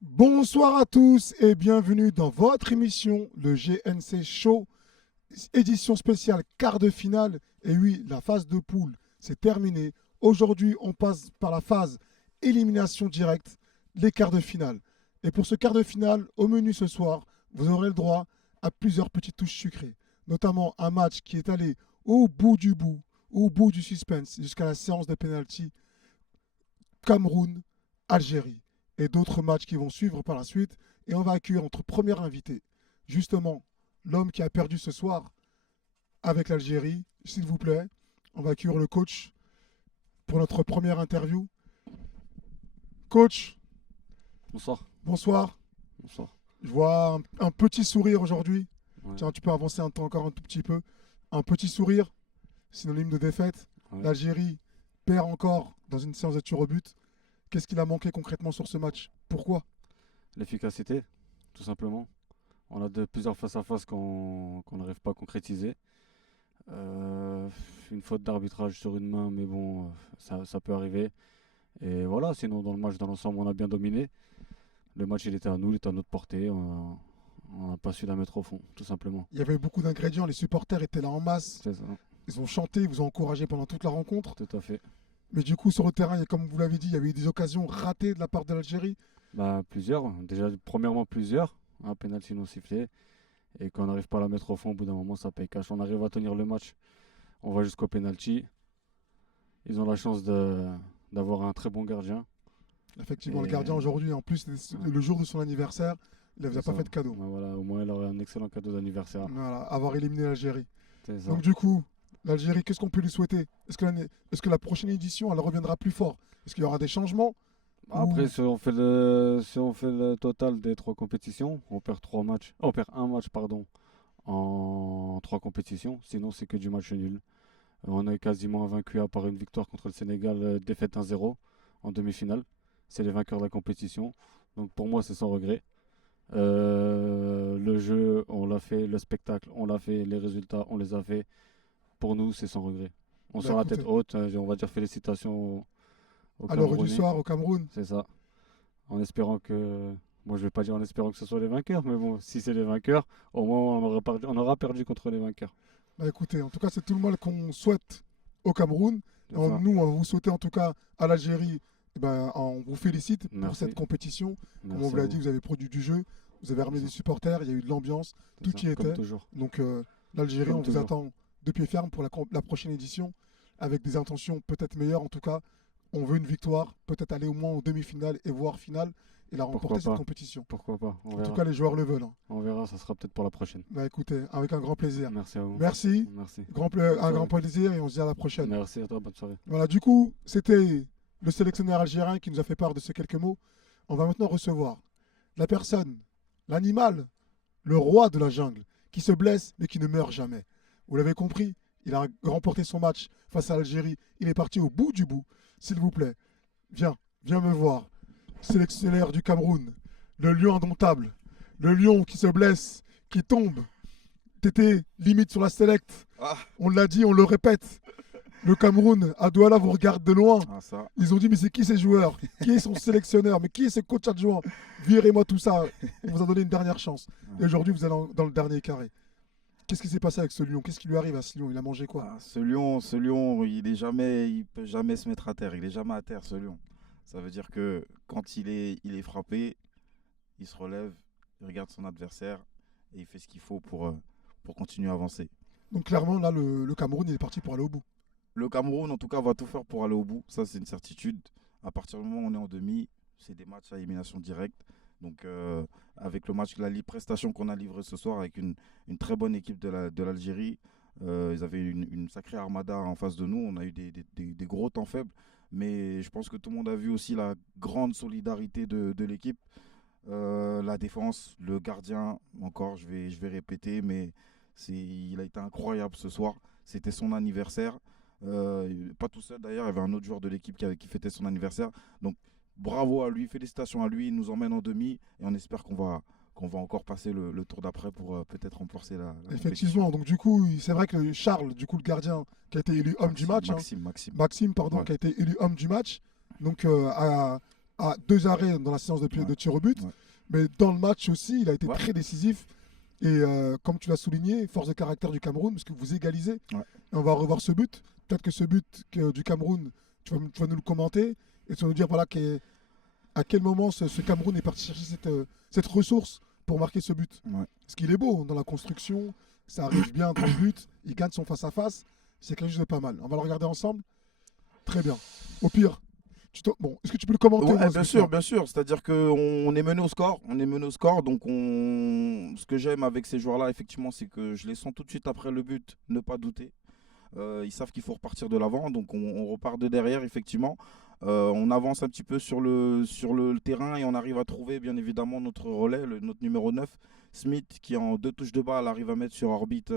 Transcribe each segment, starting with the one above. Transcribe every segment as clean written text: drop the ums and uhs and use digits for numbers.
Bonsoir à tous et bienvenue dans votre émission, le GNC Show, édition spéciale quart de finale. Et oui, la phase de poule, c'est terminé. Aujourd'hui, on passe par la phase élimination directe, les quarts de finale. Et pour ce quart de finale, au menu ce soir, vous aurez le droit à plusieurs petites touches sucrées, notamment un match qui est allé bout, au bout du suspense, jusqu'à la séance de pénalty Cameroun, Algérie et d'autres matchs qui vont suivre par la suite. Et on va accueillir notre premier invité, justement l'homme qui a perdu ce soir avec l'Algérie, s'il vous plaît. On va accueillir le coach pour notre première interview. Coach, Bonsoir. bonsoir. Bonsoir. Je vois un petit sourire aujourd'hui. Ouais, Tiens, tu peux avancer encore un tout petit peu. Un petit sourire, synonyme de défaite. ouais. L'Algérie perd encore dans une séance de tir au but. Qu'est-ce qu'il a manqué concrètement sur ce match? Pourquoi? L'efficacité, tout simplement. On a plusieurs face-à-face qu'on n'arrive pas à concrétiser. Euh, une faute d'arbitrage sur une main, mais bon, ça peut arriver. Et voilà, sinon dans le match, dans l'ensemble, on a bien dominé. Le match, il était à nous, il était à notre portée. On n'a pas su la mettre au fond, tout simplement. Il y avait beaucoup d'ingrédients, les supporters étaient là en masse, C'est ça, ils ont chanté, ils vous ont encouragé pendant toute la rencontre. tout à fait. Mais du coup, sur le terrain, comme vous l'avez dit, il y avait eu des occasions ratées de la part de l'Algérie. Bah, plusieurs. Déjà, premièrement, plusieurs. Un penalty non sifflé. Et quand on n'arrive pas à la mettre au fond, au bout d'un moment, ça paye cash. On arrive à tenir le match. On va jusqu'au penalty. Ils ont la chance d'avoir un très bon gardien. Effectivement, le gardien Et aujourd'hui, en plus, ouais, le jour de son anniversaire, il ne vous c'est a pas ça. fait de cadeau. Ouais, voilà, au moins, il aurait un excellent cadeau d'anniversaire. Voilà, avoir éliminé l'Algérie. C'est ça. Donc du coup, l'Algérie, qu'est-ce qu'on peut lui souhaiter? Est-ce que la prochaine édition, elle reviendra plus fort? Est-ce qu'il y aura des changements? Après, Ou si on fait le total des trois compétitions, on perd trois matchs. On perd un match, pardon, en trois compétitions. Sinon, c'est que du match nul. On est quasiment invaincu à part une victoire contre le Sénégal, défaite 1-0 en demi-finale. C'est les vainqueurs de la compétition. Donc pour moi, c'est sans regret. Le jeu, on l'a fait. Le spectacle, on l'a fait. Les résultats, on les a fait. Pour nous, c'est sans regret. On bah sort la tête écoutez, haute. On va dire félicitations aux à l'heure du Camerounais. soir au Cameroun, C'est ça. En espérant que. Moi, je vais pas dire en espérant que ce soit les vainqueurs, mais bon, si c'est les vainqueurs, au moins on aura perdu contre les vainqueurs. bah écoutez, en tout cas, c'est tout le mal qu'on souhaite au Cameroun. C'est ça. Nous, on va vous souhaiter en tout cas à l'Algérie, eh ben, on vous félicite pour cette Merci. compétition. Comme on vous Merci à l'a dit, vous. vous avez produit du jeu, vous avez ramené C'est des ça. supporters, il y a eu de l'ambiance, C'est tout ça. y Comme était. toujours. Donc l'Algérie, Comme on vous toujours. attend de pied ferme pour la prochaine édition, avec des intentions peut-être meilleures. En tout cas, on veut une victoire, peut-être aller au moins aux demi-finales et voire finale, et la Pourquoi remporter cette pas? compétition. Pourquoi pas? On En tout verra. cas, les joueurs le veulent, hein. On verra, ça sera peut-être pour la prochaine. Bah écoutez, avec un grand plaisir. Merci à vous. Merci, Merci. Bonne un grand soirée. plaisir et on se dit à la prochaine. Merci à toi, bonne soirée. Voilà, du coup, c'était le sélectionneur algérien qui nous a fait part de ces quelques mots. On va maintenant recevoir la personne, l'animal, le roi de la jungle, qui se blesse mais qui ne meurt jamais. Vous l'avez compris, il a remporté son match face à l'Algérie. Il est parti au bout du bout. S'il vous plaît, viens me voir. Sélectionneur du Cameroun, le lion indomptable, le lion qui se blesse, qui tombe. T'étais limite sur la select. Ah, On l'a dit, on le répète. Le Cameroun, à Douala vous regarde de loin. ah, ça. Ils ont dit, mais c'est qui ces joueurs? Qui est son sélectionneur? Mais qui est ce coach adjoint? Virez-moi tout ça. On vous a donné une dernière chance. Et aujourd'hui, vous allez dans le dernier carré. Qu'est-ce qui s'est passé avec ce lion? Qu'est-ce qui lui arrive à ce lion? Il a mangé quoi? Ah, ce lion, il peut jamais se mettre à terre. Il est jamais à terre, ce lion. Ça veut dire que quand il est frappé, il se relève, il regarde son adversaire et il fait ce qu'il faut pour continuer à avancer. Donc clairement, là, le Cameroun, il est parti pour aller au bout. Le Cameroun, en tout cas, va tout faire pour aller au bout. Ça, c'est une certitude. À partir du moment où on est en demi, c'est des matchs à élimination directe. Donc, avec le match, la prestation qu'on a livrée ce soir avec une très bonne équipe de l'Algérie, ils avaient une sacrée armada en face de nous. On a eu des gros temps faibles. Mais je pense que tout le monde a vu aussi la grande solidarité de l'équipe. La défense, le gardien, encore, je vais répéter, mais il a été incroyable ce soir. C'était son anniversaire. Pas tout seul d'ailleurs, il y avait un autre joueur de l'équipe qui fêtait son anniversaire. Donc bravo à lui, félicitations à lui. Il nous emmène en demi et on espère qu'on va encore passer le tour d'après pour peut-être remporter la compétition. Effectivement. Donc du coup, c'est vrai que Charles, du coup, le gardien, qui a été élu homme du Maxime, match, hein, Maxime, Maxime. Maxime, pardon, Ouais. qui a été élu homme du match, donc à 2 arrêts dans la séance de tir au but. Ouais. Mais dans le match aussi, il a été Ouais. très décisif. Et comme tu l'as souligné, force de caractère du Cameroun, parce que vous égalisez. Ouais. Et on va revoir ce but. Peut-être que ce but du Cameroun, tu vas nous le commenter. Et tu vas nous dire voilà, à quel moment ce Cameroun est parti chercher cette ressource pour marquer ce but. Ouais. Parce qu'il est beau dans la construction, ça arrive bien dans le but, il gagne son face-à-face. C'est quelque chose de pas mal. On va le regarder ensemble. Très bien. Au pire, bon, est-ce que tu peux le commenter Ouais, moi, bien sûr, bien sûr. C'est-à-dire qu'on est mené au score. On est mené au score. Donc, ce que j'aime avec ces joueurs-là, effectivement, c'est que je les sens tout de suite après le but ne pas douter. Ils savent qu'il faut repartir de l'avant. Donc, on repart de derrière, effectivement. On avance un petit peu sur le terrain et on arrive à trouver, bien évidemment, notre relais, notre numéro 9, Smith, qui en 2 touches de balle arrive à mettre sur orbite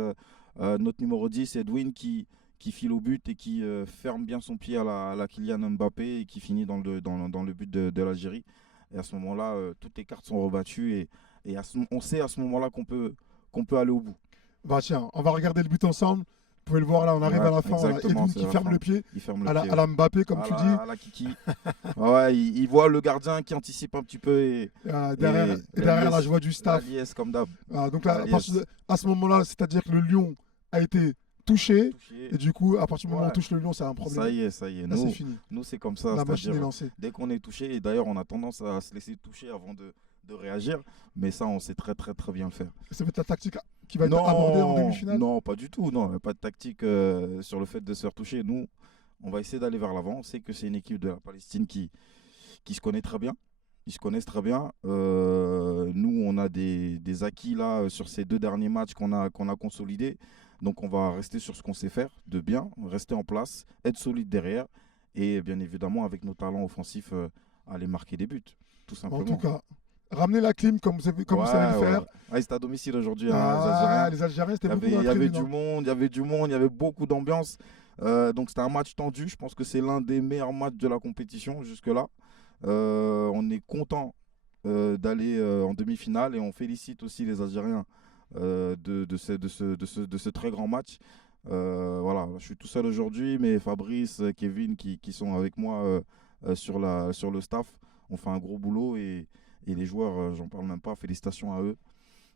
notre numéro 10, Edwin, qui file au but et qui ferme bien son pied à la Kylian Mbappé et qui finit dans le but de l'Algérie. Et à ce moment-là, toutes les cartes sont rebattues et on sait à ce moment-là qu'on peut aller au bout. Bah tiens, on va regarder le but ensemble. Vous pouvez le voir là, on arrive Ouais, à la fin. On a exactement, Edwin c'est qui la ferme fin. le pied Il ferme le à pied. la Mbappé, comme tu dis. À la Kiki. Ouais, il voit le gardien qui anticipe un petit peu et Derrière la joie du la staff. liesse comme d'hab. Donc là, Yes. à ce moment-là, c'est-à-dire que le lion a été touché. Touché. Et du coup, à partir du moment où on Ouais. touche le lion, c'est un problème. Ça y est. Là, c'est fini. Nous, c'est comme ça. La machine est C'est-à-dire, lancée. dès qu'on est touché, et d'ailleurs, on a tendance à se laisser toucher avant de réagir. Mais ça, on sait très, très, très bien le faire. Ça va être la tactique qui va être abordée en demi-finale. Non, pas du tout. Non, pas de tactique sur le fait de se faire toucher. Nous, on va essayer d'aller vers l'avant. On sait que c'est une équipe de la Palestine qui se connaît très bien. Ils se connaissent très bien. Nous, on a des acquis là sur ces 2 derniers matchs qu'on a consolidés. Donc, on va rester sur ce qu'on sait faire de bien, rester en place, être solide derrière et bien évidemment, avec nos talents offensifs, aller marquer des buts, tout simplement. En tout cas, ramenez la clim comme vous savez le faire. Ouais, c'était à domicile aujourd'hui. Les Algériens, c'était beaucoup Il y avait du tribune, monde, il y avait beaucoup d'ambiance. Donc c'était un match tendu. Je pense que c'est l'un des meilleurs matchs de la compétition jusque-là. On est content d'aller en demi-finale et on félicite aussi les Algériens de ce très grand match. Voilà, je suis tout seul aujourd'hui, mais Fabrice, Kevin qui sont avec moi sur le staff, on fait un gros boulot et les joueurs, j'en parle même pas, félicitations à eux.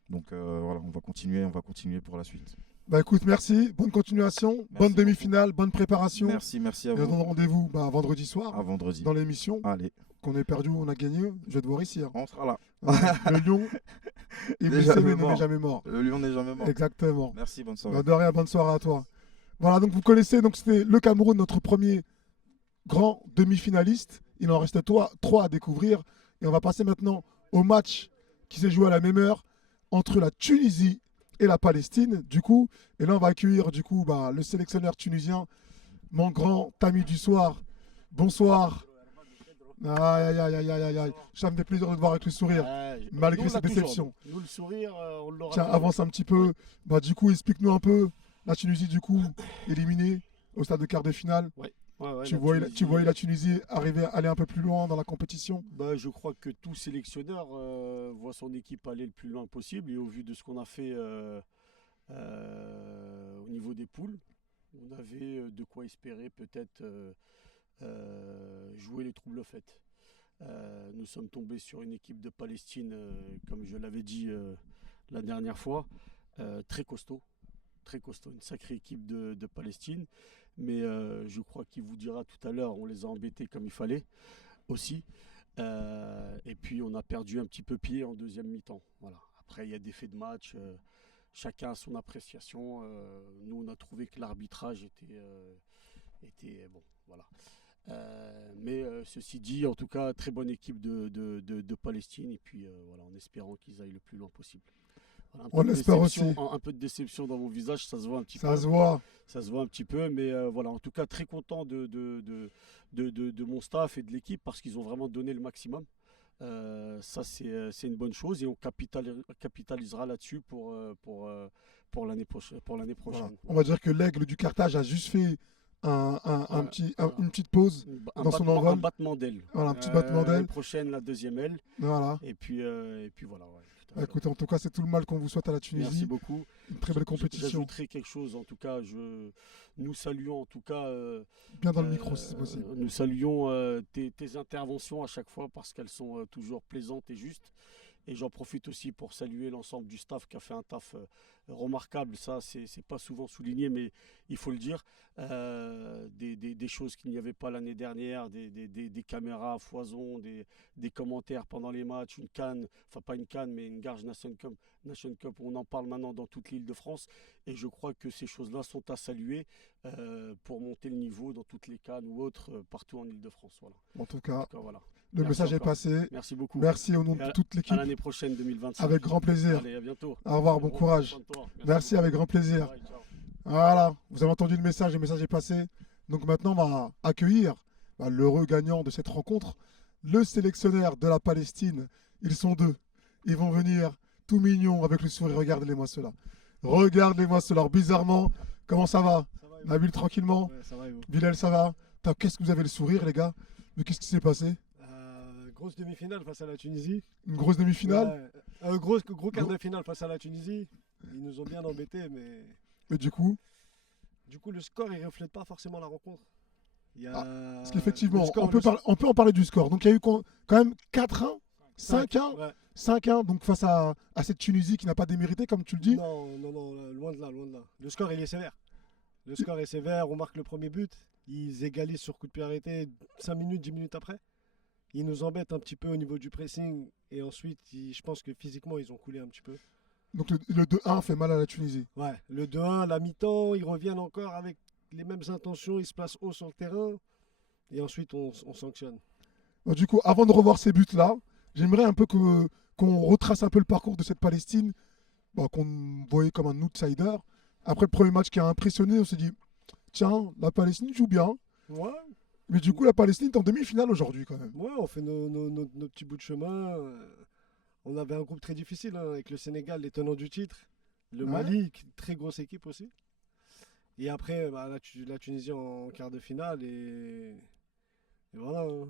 Donc voilà, on va continuer pour la suite. Bah écoute, merci, bonne continuation, bonne demi-finale, bonne préparation. Merci à Et on vous. donne rendez-vous vendredi soir À vendredi. dans l'émission. Allez, Qu'on ait perdu ou on a gagné, je vais te voir ici. on sera là. Le lion est N'est blessé jamais mais mort. n'est jamais mort. Le lion n'est jamais mort. Exactement. Merci, bonne soirée. Bah, de rien, bonne soirée à toi. Voilà, donc vous connaissez, donc c'était le Cameroun, notre premier grand demi-finaliste. Il en reste 3 à découvrir. Et on va passer maintenant au match qui s'est joué à la même heure entre la Tunisie et la Palestine. Du coup, et là on va accueillir du coup le sélectionneur tunisien, mon grand ami du soir. Bonsoir. Aïe, aïe, aïe, aïe, aïe. Ça me fait plaisir de te voir avec le sourire, malgré nous, on cette l'a toujours. déception. Nous, le sourire, on l'aura. Tiens, toujours. avance un petit peu. Du coup, explique-nous un peu. La Tunisie, du coup, éliminée au stade de quart de finale. Ouais, Tu la voyais Tunisie, la Tunisie aller un peu plus loin dans la compétition. Je crois que tout sélectionneur voit son équipe aller le plus loin possible. Et au vu de ce qu'on a fait au niveau des poules, on avait de quoi espérer peut-être jouer les troubles faits. Nous sommes tombés sur une équipe de Palestine, comme je l'avais dit la dernière fois, très costaud, une sacrée équipe de Palestine. Mais je crois qu'il vous dira tout à l'heure, on les a embêtés comme il fallait aussi. Et puis on a perdu un petit peu pied en deuxième mi-temps. Voilà. Après, il y a des faits de match, chacun a son appréciation. Nous, on a trouvé que l'arbitrage était bon. Voilà. Mais ceci dit, en tout cas, très bonne équipe de Palestine. Et puis voilà, en espérant qu'ils aillent le plus loin possible. Voilà, On l'espère aussi. Un peu de déception dans mon visage, ça se voit un petit peu. Ça se voit. Ça se voit un petit peu, mais voilà, en tout cas, très content de mon staff et de l'équipe parce qu'ils ont vraiment donné le maximum. Ça, c'est une bonne chose et on capitalisera là-dessus pour l'année prochaine. Voilà. On va dire que l'aigle du Carthage a juste fait une petite pause dans son envol. Un battement d'aile. Voilà, un petit battement d'aile. La prochaine, la deuxième aile. Voilà. Et puis voilà. Ouais, tout à fait. Bah, écoutez, en tout cas, c'est tout le mal qu'on vous souhaite à la Merci Tunisie. beaucoup. Une très belle compétition. J'ajouterai quelque chose, en tout cas, nous saluons en tout cas, Bien dans le micro, si c'est possible. nous saluons tes interventions à chaque fois parce qu'elles sont toujours plaisantes et justes. Et j'en profite aussi pour saluer l'ensemble du staff qui a fait un taf remarquable. Ça, c'est pas souvent souligné, mais il faut le dire. Des choses qu'il n'y avait pas l'année dernière, des caméras à foison, des commentaires pendant les matchs, une canne, enfin pas une canne, mais une Garge Nation Cup. On en parle maintenant dans toute l'île de France. Et je crois que ces choses-là sont à saluer pour monter le niveau dans toutes les cannes ou autres partout en île de France. Voilà. En tout cas, Voilà. le Merci message est encore. passé. Merci beaucoup. Merci au nom Et de toute À l'équipe. l'année prochaine 2025. Avec grand plaisir. Allez, à bientôt. Au revoir, bon courage. Soin de toi. Merci, beaucoup. avec grand plaisir. Bye, ciao. Voilà, vous avez entendu le message est passé. Donc maintenant, on va accueillir l'heureux gagnant de cette rencontre, le sélectionneur de la Palestine. Ils sont deux. Ils vont venir tout mignons avec le sourire. Regardez-moi cela. Regardez-moi cela. Alors, bizarrement, comment ça va? Ça va, et vous? Nabil, tranquillement. Ouais, ça va, et vous? Bilal, ça va? Qu'est-ce que vous avez le sourire, les gars? Mais qu'est-ce qui s'est passé? Grosse demi-finale face à la Tunisie. Une grosse demi-finale? Ouais, gros quart de finale face à la Tunisie. Ils nous ont bien embêtés, mais Mais du coup, le score, il reflète pas forcément la rencontre. Il y a... parce qu'effectivement, le score- on peut en parler du score. Donc il y a eu quand même 4-1, 5-1, Ouais. 5-1, donc face à cette Tunisie qui n'a pas démérité, comme tu le dis. Non, loin de là, loin de là. Le score, il est sévère. Le score est sévère, on marque le premier but. Ils égalisent sur coup de pied arrêté 5 minutes, 10 minutes après. Ils nous embêtent un petit peu au niveau du pressing. Et ensuite, je pense que physiquement, ils ont coulé un petit peu. Donc le 2-1 fait mal à la Tunisie. Ouais, le 2-1, la mi-temps, ils reviennent encore avec les mêmes intentions. Ils se placent haut sur le terrain. Et ensuite, on sanctionne. Donc, du coup, avant de revoir ces buts-là, j'aimerais un peu qu'on retrace un peu le parcours de cette Palestine, qu'on voyait comme un outsider. Après le premier match qui a impressionné, on s'est dit, tiens, la Palestine joue bien. Ouais, Mais du coup, la Palestine est en demi-finale aujourd'hui quand même. ouais, on fait nos petits bouts de chemin. On avait un groupe très difficile avec le Sénégal, les tenants du titre. Le Ouais. Mali, très grosse équipe aussi. Et après, la Tunisie en quart de finale. Et voilà.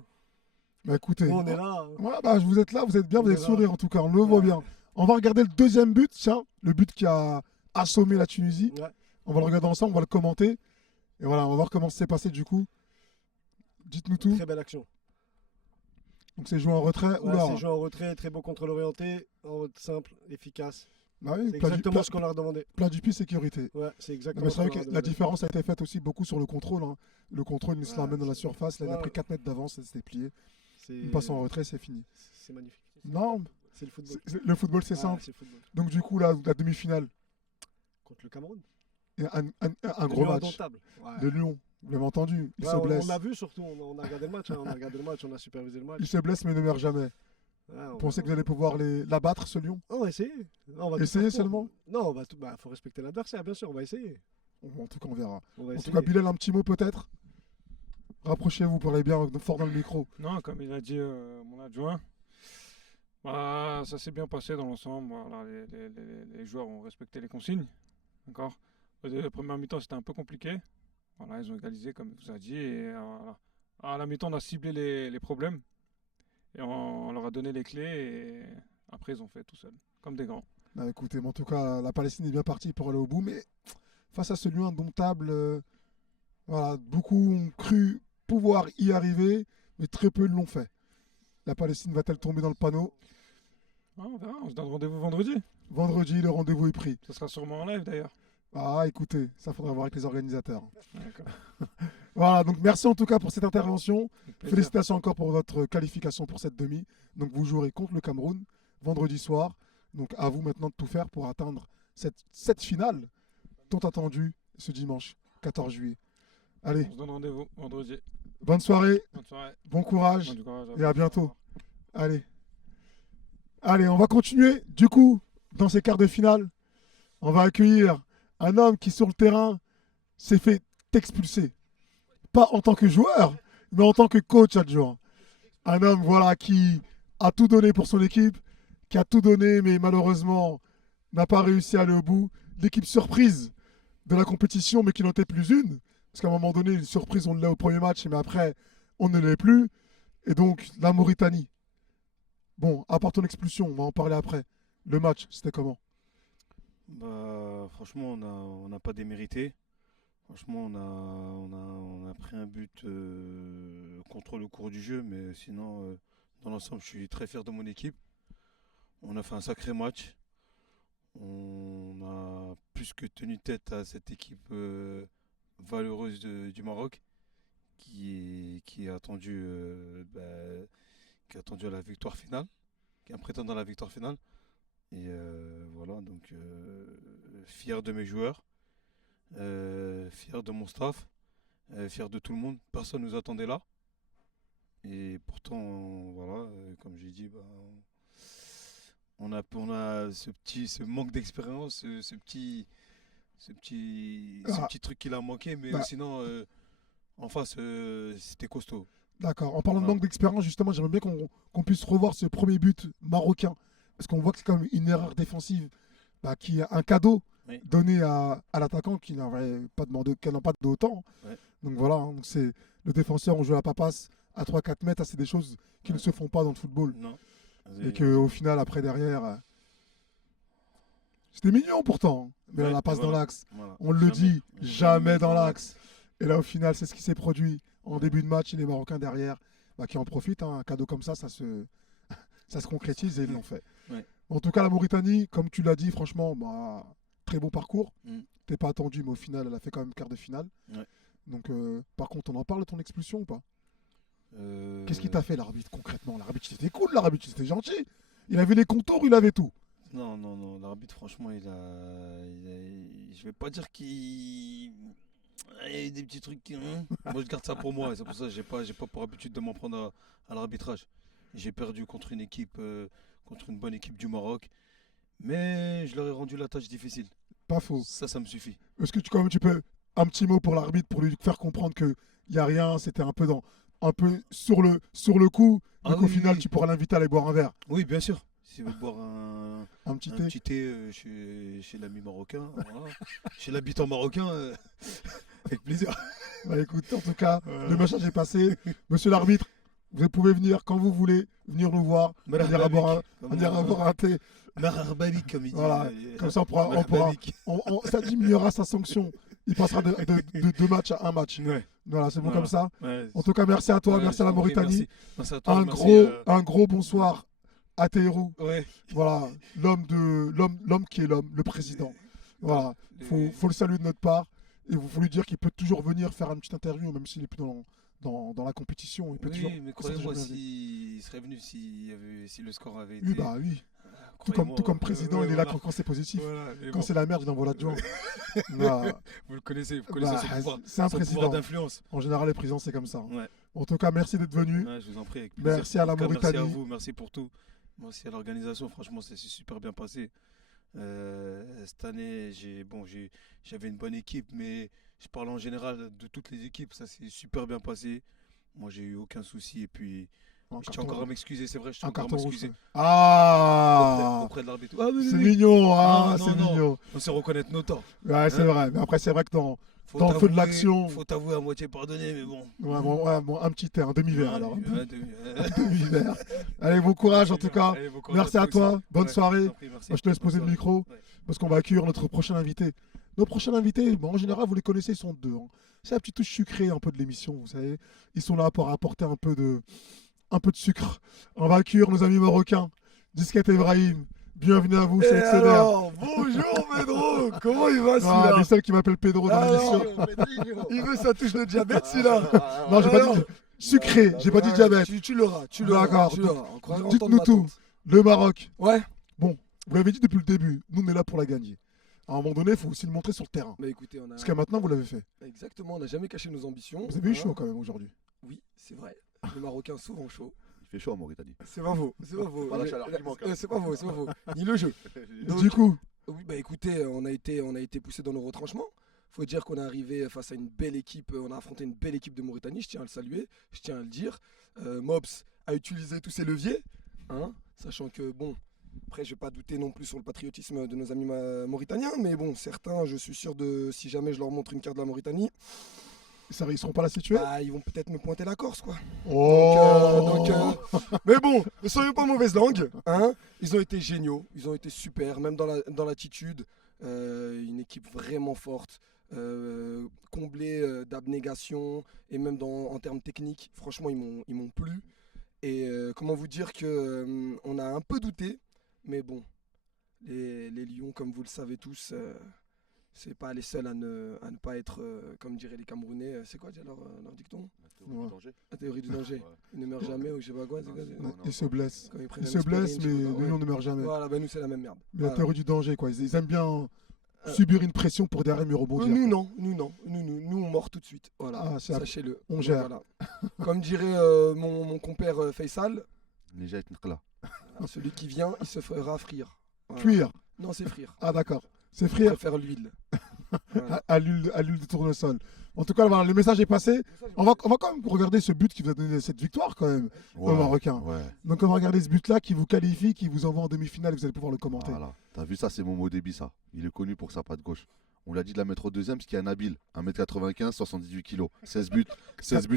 Bah écoutez, Nous, on est là. ouais, vous êtes là, vous êtes bien, On vous est êtes là. sourire en tout cas, on le voit Ouais. bien. On va regarder le deuxième but, tiens, le but qui a assommé la Tunisie. Ouais. On va le regarder ensemble, on va le commenter. Et voilà, on va voir comment ça s'est passé du coup. Dites-nous tout. Très belle action. Donc c'est joué en retrait. Ouais, Oula. c'est joué en retrait, très beau contrôle orienté, en simple, efficace. Bah oui, C'est plat du, exactement plat- ce qu'on leur demandait. plat du pied, sécurité. Ouais, c'est Non, exactement mais ce c'est vrai qu'on que leur la demandait. différence a été faite aussi beaucoup sur le contrôle. Hein. Le contrôle, il se Ouais, l'amène dans la c'est- surface. Là, il a ouais. pris 4 mètres d'avance, c'était plié. C'est Une passe en retrait, c'est fini. c'est magnifique. Non, C'est le football. le football, c'est Ouais, simple. c'est le football. Donc du coup, là, la demi-finale, Contre le Cameroun. et un Le gros Lion match indomptable. Ouais. de Lyon. Vous l'avez entendu, il Ouais, se on blesse. l'a vu surtout, on a regardé le match, on a regardé le match, on a supervisé le match. Il se blesse, mais ne meurt jamais. Ouais, Vous pensez que vous allez pouvoir l'abattre, ce Lion? On va essayer. On va tout Essayez faire pour. seulement? Non, faut respecter l'adversaire, bien sûr, on va essayer. En tout cas, on verra. On va En tout essayer. cas, Bilal, un petit mot peut-être? Rapprochez-vous, parlez bien fort dans le micro. Non, comme il a dit mon adjoint, ça s'est bien passé dans l'ensemble. Voilà, les joueurs ont respecté les consignes. D'accord. La première mi-temps, c'était un peu compliqué. Voilà, ils ont égalisé, comme il vous a dit. Et, voilà. À la mi-temps, on a ciblé les problèmes. Et on leur a donné les clés. Et après, ils ont fait tout seuls, comme des grands. Bah, écoutez, mais en tout cas, la Palestine est bien partie pour aller au bout. Mais face à ce Lion indomptable, voilà, beaucoup ont cru pouvoir y arriver, mais très peu l'ont fait. La Palestine va-t-elle tomber dans le panneau? Ah, on verra, on se donne rendez-vous vendredi. Vendredi, le rendez-vous est pris. Ce sera sûrement en live d'ailleurs. Ah, écoutez, ça faudra voir avec les organisateurs. D'accord. Voilà, donc merci en tout cas pour cette intervention. Avec plaisir. Félicitations encore pour votre qualification pour cette demi. Donc vous jouerez contre le Cameroun vendredi soir. Donc à vous maintenant de tout faire pour atteindre cette finale tant attendue ce dimanche 14 juillet. Allez, On se donne rendez-vous vendredi. bonne soirée, Bonne soirée. bon courage. Bon courage Et à vous. bientôt. Au revoir. Allez. Allez, on va continuer. Du coup, dans ces quarts de finale, on va accueillir un homme qui sur le terrain s'est fait expulser. Pas en tant que joueur, mais en tant que coach adjoint. Un homme voilà, qui a tout donné pour son équipe, qui a tout donné, mais malheureusement n'a pas réussi à aller au bout. L'équipe surprise de la compétition, mais qui n'en était plus une. Parce qu'à un moment donné, une surprise, on l'est au premier match, mais après, on ne l'est plus. Et donc, la Mauritanie. Bon, à part ton expulsion, on va en parler après. Le match, c'était comment? Bah, franchement, on n'a pas démérité. Franchement, on a pris un but contre le cours du jeu, mais sinon, dans l'ensemble, je suis très fier de mon équipe. On a fait un sacré match. On a plus que tenu tête à cette équipe valeureuse du Maroc qui a attendu, qui a attendu à la victoire finale, qui est un prétendant à la victoire finale. Et voilà, donc fier de mes joueurs, fier de mon staff, fier de tout le monde. Personne ne nous attendait là. Et pourtant, voilà, comme j'ai dit, on a ce manque d'expérience, ce petit truc qu'il a manqué, mais Bah. sinon, en face, c'était costaud. D'accord. En parlant de Voilà. manque d'expérience, justement, j'aimerais bien qu'on puisse revoir ce premier but marocain. Parce qu'on voit que c'est quand même une erreur défensive qui est un cadeau Oui. donné à l'attaquant qui n'avait pas demandé, qui n'a pas de autant. Ouais. Donc voilà, hein, donc c'est le défenseur, on joue à la papasse à 3-4 mètres, c'est des choses qui ne Ouais. se font pas dans le football. Non. Et qu'au final, après, derrière, c'était mignon pourtant, mais Ouais, la passe dans voilà. l'axe. Voilà. On le dit, jamais dans l'axe. Et là, au final, c'est ce qui s'est produit en début de match. Et les Marocains derrière qui en profitent. Hein. Un cadeau comme ça se concrétise et ils l'ont fait. Ouais. En tout cas, la Mauritanie, comme tu l'as dit, franchement, très beau parcours. Mm. T'es pas attendu, mais au final, elle a fait quand même quart de finale. Ouais. Donc, par contre, on en parle de ton expulsion ou pas? Euh, Qu'est-ce qu'il t'a fait, l'arbitre, concrètement? L'arbitre, c'était cool, l'arbitre, c'était gentil. Il avait les contours, il avait tout. Non. L'arbitre, franchement, je vais pas dire qu'il. Il y a des petits trucs qui. Moi, je garde ça pour moi. Et c'est pour ça que j'ai pas pour habitude de m'en prendre à l'arbitrage. J'ai perdu contre une équipe, contre une bonne équipe du Maroc. Mais je leur ai rendu la tâche difficile. Pas faux. Ça me suffit. Est-ce que quand même, tu peux un petit mot pour l'arbitre pour lui faire comprendre qu'il n'y a rien, c'était un peu sur le coup, Ah mais qu'au oui, final, oui. tu pourras l'inviter à aller boire un verre. Oui, bien sûr. Si vous voulez boire Un petit un thé. petit thé chez l'ami marocain, voilà. Chez l'habitant marocain, avec plaisir. Bah, écoute, en tout cas, le message est passé. Monsieur l'arbitre, vous pouvez venir quand vous voulez, venir nous voir, venir à boire un thé. Marhaba bik, comme il dit. Voilà. Comme ça, on pourra, Marhaba bik. ça diminuera sa sanction. Il passera de 2 matchs à 1 match. Ouais. Voilà, c'est bon Voilà. comme ça. Ouais. En tout cas, merci à toi, Ouais, merci à je la t'en prie, Mauritanie. merci à toi, Un gros bonsoir à Teherou. Ouais. Voilà, l'homme qui est l'homme, le président. Voilà, faut le saluer de notre part et faut lui dire qu'il peut toujours venir faire une petite interview, même s'il est plus dans la compétition. Il peut toujours. Oui, mais il sera toujours croyez-moi, bienvenu. s'il serait venu si le score avait été. Oui, bah oui. Tout croyez-moi, comme président, il est là voilà. quand c'est positif. Voilà, mais Quand bon, c'est la merde, il envoie l'adjoint. Voilà. vous le connaissez, son pouvoir, C'est un son pouvoir président. d'influence. En général, les présidents, c'est comme ça. Ouais. En tout cas, merci d'être venu. Ouais, je vous en prie, avec plaisir. Merci à la En tout cas, Mauritanie. Merci à vous, merci pour tout. Merci à l'organisation, franchement, ça s'est super bien passé. Cette année, j'avais une bonne équipe, mais je parle en général de toutes les équipes, ça s'est super bien passé. Moi, j'ai eu aucun souci et puis je tiens encore à m'excuser, c'est vrai, je tiens Un encore à carton rouge. m'excuser Ah, auprès de l'arbitre. Ah, oui, c'est oui, oui. mignon, Ah, hein, non, c'est non. mignon. On sait reconnaître nos torts. Ouais, c'est Hein? vrai. Mais après, c'est vrai que dans Faut le feu de t'avouer- l'action. Faut t'avouer à moitié pardonner, mais bon. Bon, un petit thé, un demi-verre Ouais, alors. ouais, Un demi-verre. Allez, bon courage en tout cas. Allez, bon courage Merci à vous toi. aussi. Bonne Ouais, soirée. je t'en prie, merci. Moi, je te laisse Bonne poser le soirée. micro Ouais. parce qu'on va accueillir notre prochain invité. Nos prochains invités, en général, vous les connaissez, ils sont deux. Hein. C'est la petite touche sucrée un peu de l'émission, vous savez. Ils sont là pour apporter un peu de sucre. On va accueillir nos amis marocains. Disquette Ibrahim, bienvenue à vous, c'est Et XLR. alors, bonjour Pedro, comment il va Ah, celui-là? les seuls qui m'appellent Pedro dans l'émission. Il veut sa touche de diabète celui-là. Non, j'ai pas Alors, dit sucré, j'ai pas dit diabète. Tu l'auras, tu l'auras. D'accord, tu l'auras. On croit dites-nous entendre ma tout. tante. Le Maroc, Ouais, vous l'avez dit depuis le début, nous on est là pour la gagner. À un moment donné, il faut aussi le montrer sur le terrain. mais écoutez, on a... Parce que maintenant, vous l'avez fait. Exactement, on n'a jamais caché nos ambitions. Vous avez eu hein. chaud quand même aujourd'hui. Oui, c'est vrai. Les Marocains souvent chaud. Il fait chaud en Mauritanie. C'est pas faux, c'est pas faux. Pas la Mais- chaleur qui manque, hein. C'est pas faux, c'est pas faux. Ni le jeu. Donc- Du coup, Oui, bah écoutez, on a été poussé dans nos retranchements. Faut dire qu'on est arrivé face à une belle équipe, on a affronté une belle équipe de Mauritanie, je tiens à le saluer, je tiens à le dire. Mobs a utilisé tous ses leviers, hein, sachant que bon, après je vais pas douter non plus sur le patriotisme de nos amis mauritaniens, mais bon, certains, je suis sûr de si jamais je leur montre une carte de la Mauritanie, Ils seront pas là situés. Bah, ils vont peut-être me pointer la Corse, quoi. Oh Mais bon, ne soyons pas mauvaise langue. Hein. Ils ont été géniaux, ils ont été super, même dans l'attitude. Une équipe vraiment forte, comblée d'abnégation et même en termes techniques. Franchement, ils m'ont plu. Et comment vous dire que on a un peu douté, mais bon, les Lions, comme vous le savez tous, c'est pas les seuls à ne pas être, comme diraient les Camerounais, c'est quoi déjà leur dicton? La théorie du danger. Ils ne meurent jamais ou je sais pas quoi. Ils se blessent. Quand ils prennent Ils un se blessent, aspirine, mais je sais pas, les ouais. Lions ne meurent jamais. Voilà, bah nous c'est la même merde. Mais la Voilà. théorie du danger, quoi. Ils aiment bien subir une pression pour derrière mieux rebondir. Nous non, nous on mord tout de suite. Voilà, Ah, c'est sachez-le. on Donc, gère. voilà. Comme dirait mon compère Faisal, celui qui vient, il se fera frire. Voilà. Cuire. Non, c'est frire. Ah, d'accord. C'est Je frire préfère l'huile. Voilà. à l'huile de tournesol. En tout cas, voilà, le message est passé. On va quand même regarder ce but qui vous a donné cette victoire, quand même, aux Marocains. Ouais. Donc, on va regarder ce but-là qui vous qualifie, qui vous envoie en demi-finale. Vous allez pouvoir le commenter. Voilà. T'as vu ça, c'est Momo Déby, ça. Il est connu pour sa patte gauche. On l'a dit de la mettre au deuxième, parce qu'il y a Nabil, 1m95, 78 kg. 16 buts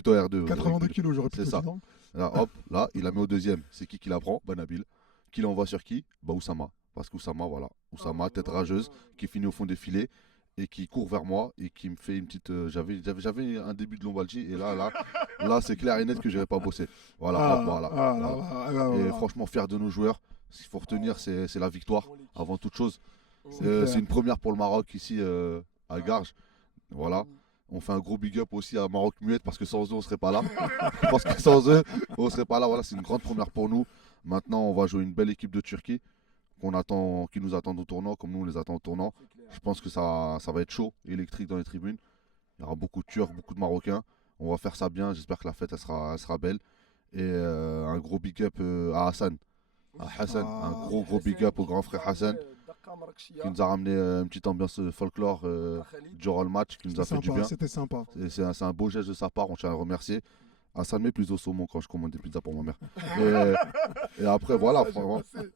au R2. 82 kilos, j'aurais pu C'est te ça. dire. Là, hop, là, il la met au deuxième. C'est qui la prend? Bah, Nabil. Qui l'envoie sur qui? Bah, Oussama. Parce qu'Oussama, voilà. Oussama, tête rageuse, qui finit au fond des filets et qui court vers moi et qui me fait une petite. J'avais un début de lombalgie et là, c'est clair et net que je n'avais pas bossé. Voilà, hop, voilà. Et franchement, fier de nos joueurs. Ce qu'il faut retenir, c'est la victoire avant toute chose. C'est une première pour le Maroc ici à Garges. Voilà. On fait un gros big up aussi à Maroc Muette parce que sans eux, on ne serait pas là. Je pense que sans eux, on ne serait pas là. Voilà, c'est une grande première pour nous. Maintenant, on va jouer une belle équipe de Turquie qui nous attend au tournant, comme nous on les attend au tournant. Je pense que ça va être chaud, électrique dans les tribunes. Il y aura beaucoup de Turcs, beaucoup de Marocains. On va faire ça bien. J'espère que la fête elle sera belle. Et un gros big up à Hassan. À Hassan, un gros big up au grand frère Hassan qui nous a ramené une petite ambiance folklore durant le match, qui nous a fait du bien. C'était sympa. C'est un beau geste de sa part, on tient à le remercier. Hassan met plus au saumon quand je commande des pizzas pour ma mère. Et après, voilà.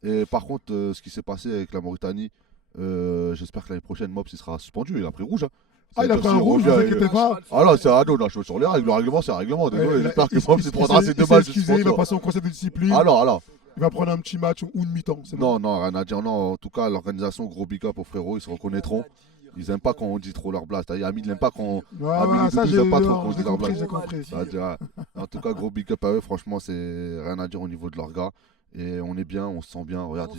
Et par contre, ce qui s'est passé avec la Mauritanie, j'espère que l'année prochaine, Mops il sera suspendu. Il a pris rouge. Hein. Ah, il a pris un rouge, vous inquiétez pas. Ah là, c'est on a sur les règles. Le règlement, c'est un règlement. Désolé, j'espère que Mops il prendra ses 2 matchs. matchs de Il va suspension. passer au conseil de discipline. Alors. Il va prendre un petit match ou une mi-temps. Non, rien à dire. Non, en tout cas, l'organisation, gros big up aux frérots, ils se reconnaîtront. Ils aiment pas quand on dit trop leur blast. Ami, il n'aime pas quand ça, ils aiment pas trop quand on j'ai dit leur compris, blast. j'ai compris. En tout cas, gros big up à eux. Franchement, c'est rien à dire au niveau de leur gars. Et on est bien, on se sent bien. Regarde,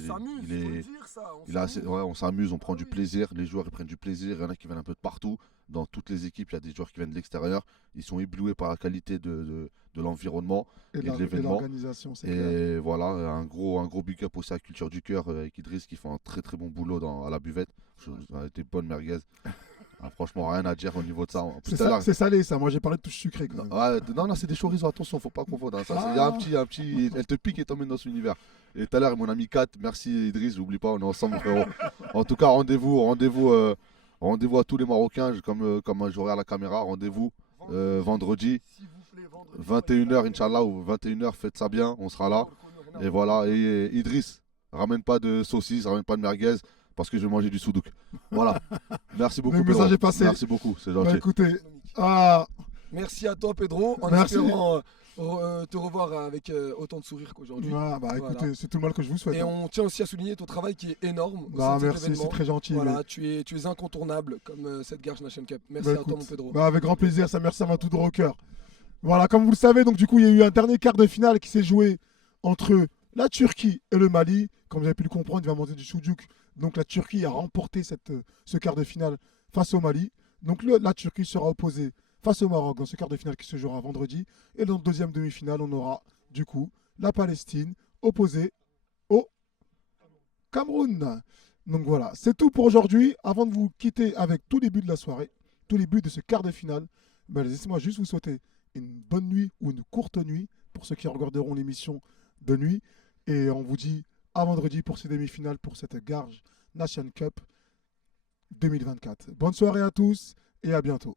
on s'amuse, on prend du plaisir. Les joueurs ils prennent du plaisir. Il y en a qui viennent un peu de partout. Dans toutes les équipes, il y a des joueurs qui viennent de l'extérieur. Ils sont éblouis par la qualité de l'environnement et de l'événement. L'organisation, c'est clair. Et voilà, un gros big up aussi à Culture du Cœur avec Idriss qui fait un très très bon boulot à la buvette. Ça a été bonne merguez. Ah, franchement, rien à dire au niveau de ça. C'est salé ça, moi j'ai parlé de touche sucrée quand même. Non, c'est des chorizo, attention, faut pas confondre. Il y a un petit, elle te pique et t'emmène dans son univers. Et tout à l'heure, mon ami Kat, merci Idriss, n'oublie pas, on est ensemble frérot. En tout cas, rendez-vous à tous les Marocains, comme je regarde la caméra, rendez-vous vendredi, 21h Inch'Allah, ou 21h, faites ça bien, on sera là. Et voilà, et Idriss, ramène pas de saucisses, ramène pas de merguez. Parce que je vais manger du soudouk. Voilà. Merci beaucoup. Le message est passé. Merci beaucoup, c'est gentil. Écoutez, merci à toi Pedro, en Merci. espérant te revoir avec autant de sourire qu'aujourd'hui. Écoutez, c'est tout le mal que je vous souhaite. Et on tient aussi à souligner ton travail qui est énorme. Merci, c'est très gentil. Voilà, tu es incontournable comme cette Garges Nation Cup. Merci à toi mon Pedro. Avec grand plaisir, ça merci à tout de rocker. Voilà, comme vous le savez, donc du coup il y a eu un dernier quart de finale qui s'est joué entre la Turquie et le Mali. Comme vous avez pu le comprendre, il va manger du soudouk. Donc la Turquie a remporté ce quart de finale face au Mali. Donc la Turquie sera opposée face au Maroc dans ce quart de finale qui se jouera vendredi. Et dans le deuxième demi-finale, on aura du coup la Palestine opposée au Cameroun. Donc voilà, c'est tout pour aujourd'hui. Avant de vous quitter avec tous les buts de la soirée, tous les buts de ce quart de finale, laissez-moi juste vous souhaiter une bonne nuit ou une courte nuit pour ceux qui regarderont l'émission de nuit. Et on vous dit à vendredi pour ces demi-finales pour cette Garges Nation Cup 2024. Bonne soirée à tous et à bientôt.